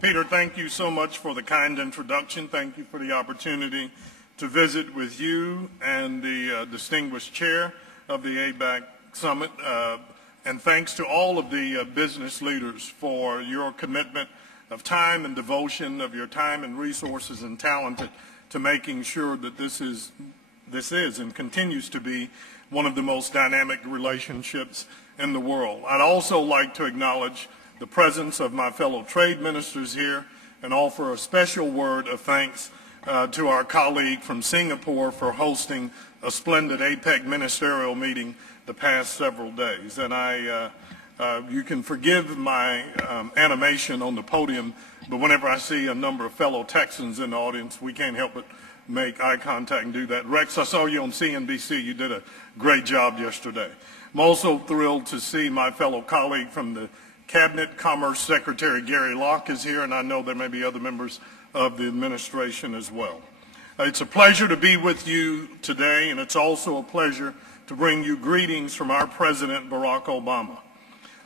Peter, thank you so much for the kind introduction. Thank you for the opportunity to visit with you and the distinguished chair of the APEC Summit. And thanks to all of the business leaders for your commitment of time and devotion of your time and resources and talent to making sure that this is and continues to be one of the most dynamic relationships in the world. I'd also like to acknowledge the presence of my fellow trade ministers here and offer a special word of thanks to our colleague from Singapore for hosting a splendid APEC ministerial meeting the past several days. And you can forgive my animation on the podium, but whenever I see a number of fellow Texans in the audience, we can't help but make eye contact and do that. Rex, I saw you on CNBC. You did a great job yesterday. I'm also thrilled to see my fellow colleague from the Cabinet, Commerce Secretary Gary Locke is here, and I know there may be other members of the administration as well. It's a pleasure to be with you today, and it's also a pleasure to bring you greetings from our President, Barack Obama.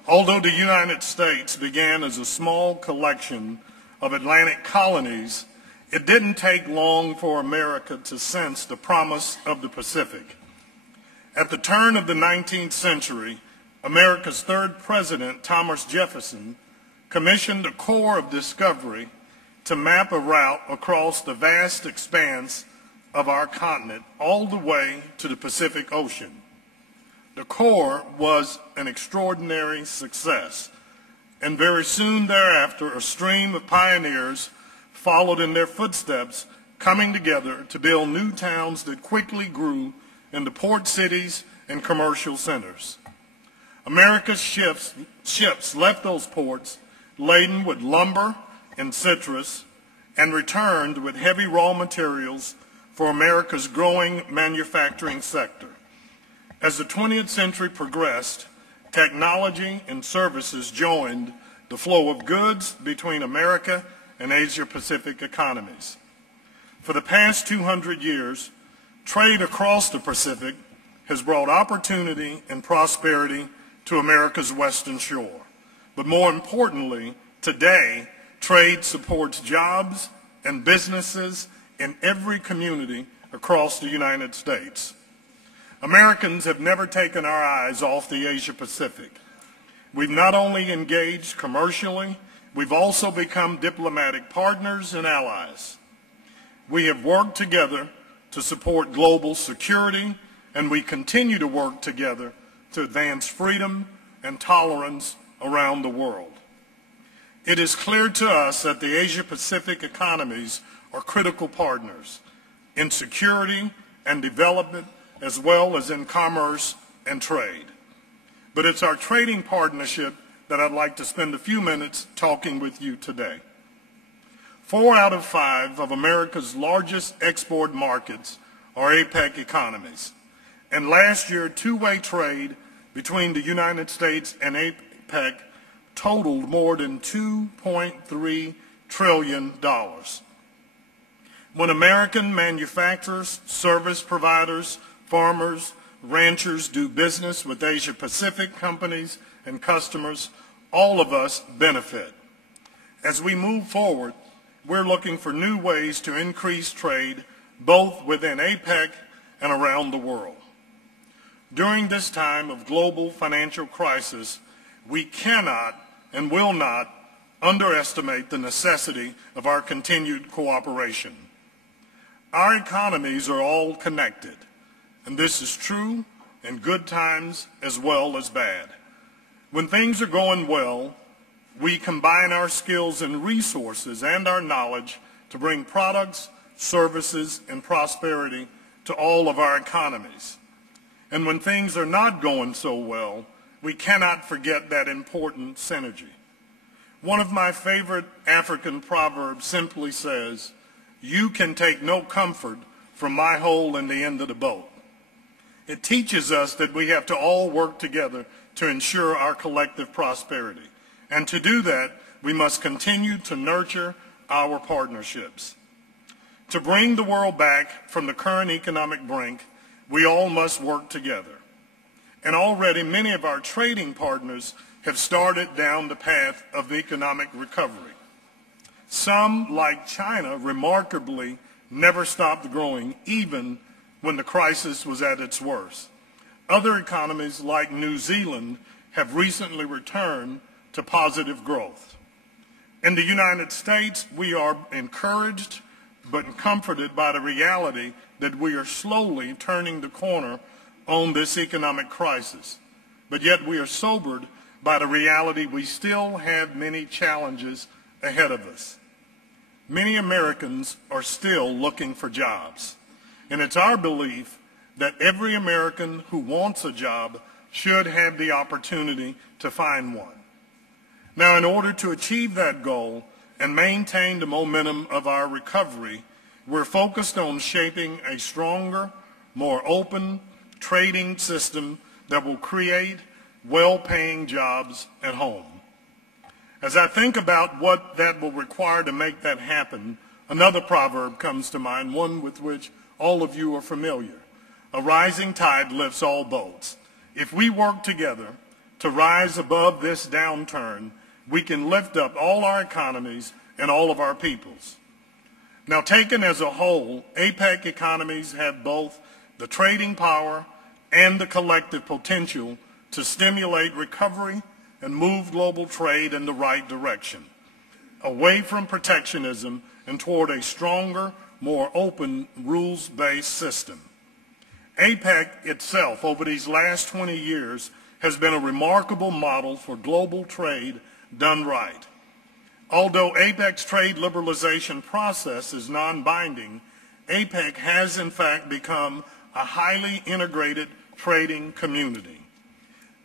Although the United States began as a small collection of Atlantic colonies, it didn't take long for America to sense the promise of the Pacific. At the turn of the 19th century, America's third president, Thomas Jefferson, commissioned a Corps of Discovery to map a route across the vast expanse of our continent all the way to the Pacific Ocean. The Corps was an extraordinary success, and very soon thereafter a stream of pioneers followed in their footsteps, coming together to build new towns that quickly grew into port cities and commercial centers. America's ships left those ports laden with lumber and citrus and returned with heavy raw materials for America's growing manufacturing sector. As the 20th century progressed, technology and services joined the flow of goods between America and Asia-Pacific economies. For the past 200 years, trade across the Pacific has brought opportunity and prosperity to America's western shore. But more importantly, today, trade supports jobs and businesses in every community across the United States. Americans have never taken our eyes off the Asia-Pacific. We've not only engaged commercially, we've also become diplomatic partners and allies. We have worked together to support global security, and we continue to work together to advance freedom and tolerance around the world. It is clear to us that the Asia-Pacific economies are critical partners in security and development, as well as in commerce and trade. But it's our trading partnership that I'd like to spend a few minutes talking with you today. 4 out of 5 of America's largest export markets are APEC economies. And last year, two-way trade between the United States and APEC totaled more than $2.3 trillion. When American manufacturers, service providers, farmers, ranchers do business with Asia-Pacific companies and customers, all of us benefit. As we move forward, we're looking for new ways to increase trade both within APEC and around the world. During this time of global financial crisis, we cannot and will not underestimate the necessity of our continued cooperation. Our economies are all connected, and this is true in good times as well as bad. When things are going well, we combine our skills and resources and our knowledge to bring products, services, and prosperity to all of our economies. And when things are not going so well, we cannot forget that important synergy. One of my favorite African proverbs simply says, "You can take no comfort from my hole in the end of the boat." It teaches us that we have to all work together to ensure our collective prosperity. And to do that, we must continue to nurture our partnerships. To bring the world back from the current economic brink, we all must work together. And already many of our trading partners have started down the path of economic recovery. some, like China, remarkably never stopped growing even when the crisis was at its worst. Other economies, like New Zealand, have recently returned to positive growth. In the United States, we are encouraged but comforted by the reality that we are slowly turning the corner on this economic crisis. But yet we are sobered by the reality we still have many challenges ahead of us. Many Americans are still looking for jobs, and it's our belief that every American who wants a job should have the opportunity to find one. Now, in order to achieve that goal and maintain the momentum of our recovery, we're focused on shaping a stronger, more open trading system that will create well-paying jobs at home. As I think about what that will require to make that happen, another proverb comes to mind, one with which all of you are familiar. A rising tide lifts all boats. If we work together to rise above this downturn, we can lift up all our economies and all of our peoples. Now, taken as a whole, APEC economies have both the trading power and the collective potential to stimulate recovery and move global trade in the right direction, away from protectionism and toward a stronger, more open, rules-based system. APEC itself, over these last 20 years, has been a remarkable model for global trade done right. Although APEC's trade liberalization process is non-binding, APEC has in fact become a highly integrated trading community.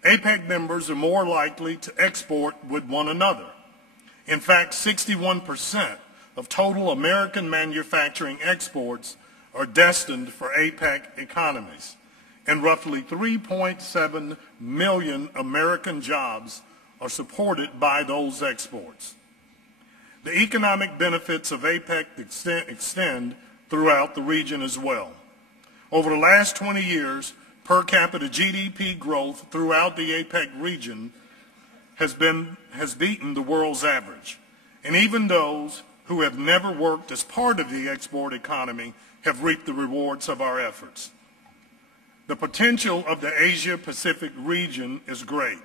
APEC members are more likely to export with one another. In fact, 61% of total American manufacturing exports are destined for APEC economies, and roughly 3.7 million American jobs are supported by those exports. The economic benefits of APEC extend throughout the region as well. Over the last 20 years, per capita GDP growth throughout the APEC region has beaten the world's average. And even those who have never worked as part of the export economy have reaped the rewards of our efforts. The potential of the Asia-Pacific region is great,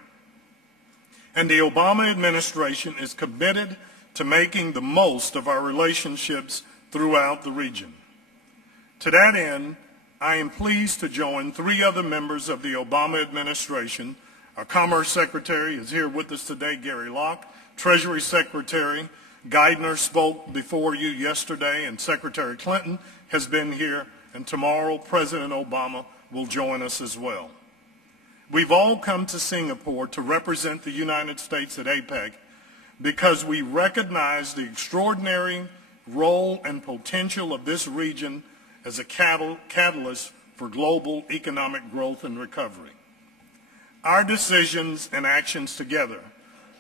and the Obama administration is committed to making the most of our relationships throughout the region. To that end, I am pleased to join 3 other members of the Obama administration. Our Commerce Secretary is here with us today, Gary Locke. Treasury Secretary Geithner spoke before you yesterday, and Secretary Clinton has been here, and tomorrow President Obama will join us as well. We've all come to Singapore to represent the United States at APEC because we recognize the extraordinary role and potential of this region as a catalyst for global economic growth and recovery. Our decisions and actions together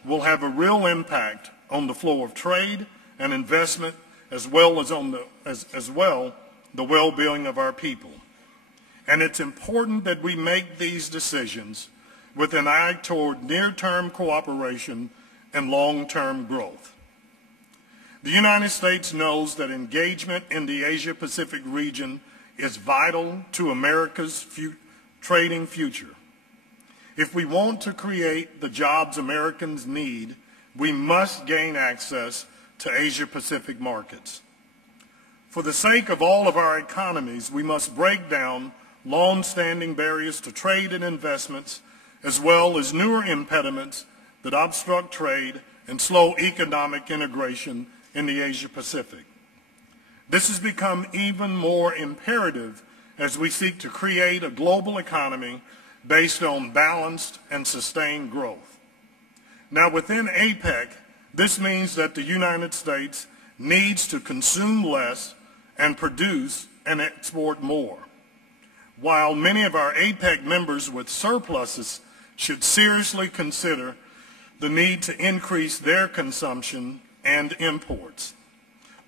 will have a real impact on the flow of trade and investment, as well as on the well-being of our people. And it's important that we make these decisions with an eye toward near-term cooperation and long-term growth. The United States knows that engagement in the Asia-Pacific region is vital to America's trading future. If we want to create the jobs Americans need, we must gain access to Asia-Pacific markets. For the sake of all of our economies, we must break down long-standing barriers to trade and investments, as well as newer impediments that obstruct trade and slow economic integration in the Asia-Pacific. This has become even more imperative as we seek to create a global economy based on balanced and sustained growth. Now, within APEC, this means that the United States needs to consume less and produce and export more. While many of our APEC members with surpluses should seriously consider the need to increase their consumption and imports.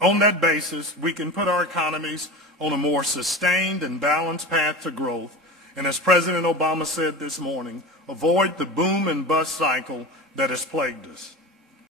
On that basis, we can put our economies on a more sustained and balanced path to growth, and as President Obama said this morning, avoid the boom and bust cycle that has plagued us.